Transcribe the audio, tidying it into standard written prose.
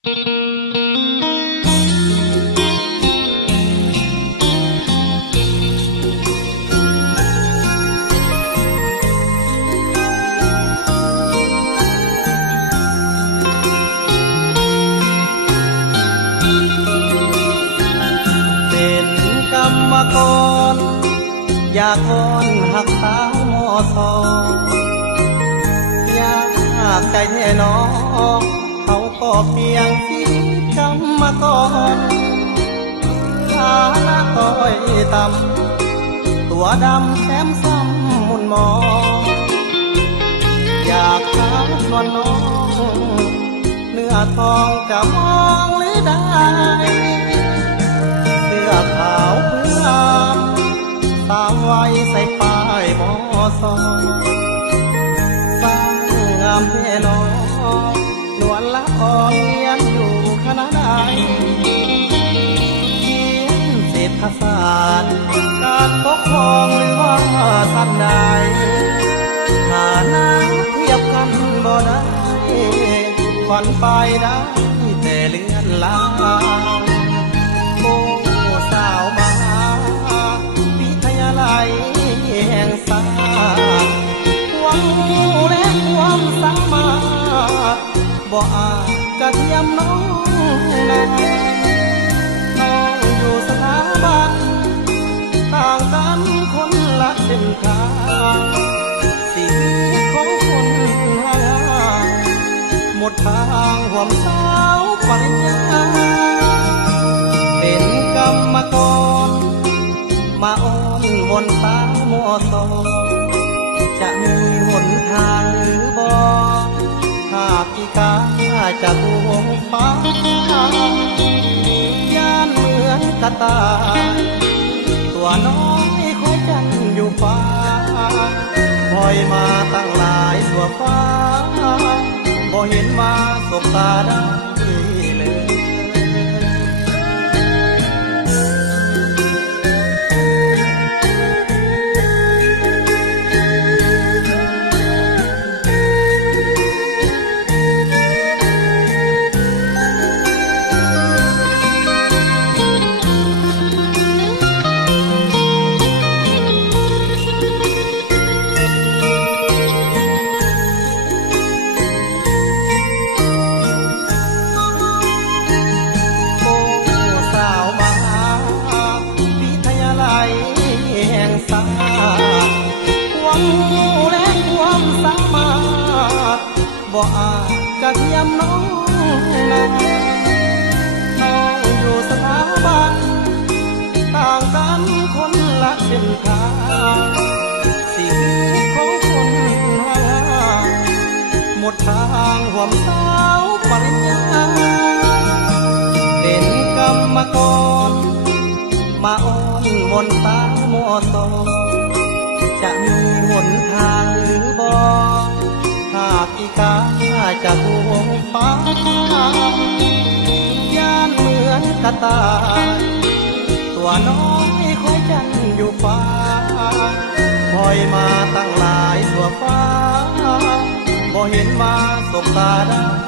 เป็นกรรมกรอยากอ่อนหักสาวมอสอยากใจแท้น้องเขาก็เพียงชีวิตกรรมกรฐานะต้อยต่ำตัวดำแถมซ้ำมุนมองอยากถามว่าน้องเนื้อทองจะมองหรือได้เสื้อขาวพื้นงามสามไว้ใส่ป้ายมอสอสร้างงามแท้น้องนวลละครเรียนอยู่คณะใดเขียนเศรษฐศาสตร์การปกครองหรือว่าท่านใดฐานะเทียบกันบ่ได้ฝันไปได้แต่เลือนลางโอ้สาวมาวิทยาลัยแห่งศาสตร์หวังและความสามารถบ่อาจจะเทียมน้องได้น้องอยู่สถาบันต่างกันคนละเส้นทางชีวิตของคนห่างหมดทางห่วงสาวปริญญาเป็นกรรมกรมาอ้อนวอนสาวมอสอจะมีหนทางหรือบ่หากอีกาจะดวงฟ้าย่านเหมือนกระต่ายตัวน้อยคอยจันอยู่ฟ้าคอยมาตั้งหลายสัวฟ้าบ่เห็นมาสบตาได้เลยบ่อาจจะเทียมน้องได้น้องอยู่สถาบันต่างกันคนละเส้นทางชีวิตของคนห่างหมดทางห่วงสาวปริญญาเป็นกรรมกรมาอ้อนวอนสาวมอสอจะมีหนทางหรือบ่หากอีกาจะดวงฟ้าย่านเหมือนกระต่ายตัวน้อยคอยจันอยู่ฟ้าคอยมาตั้งหลายสัวฟ้าบ่เห็นมาสบตาได้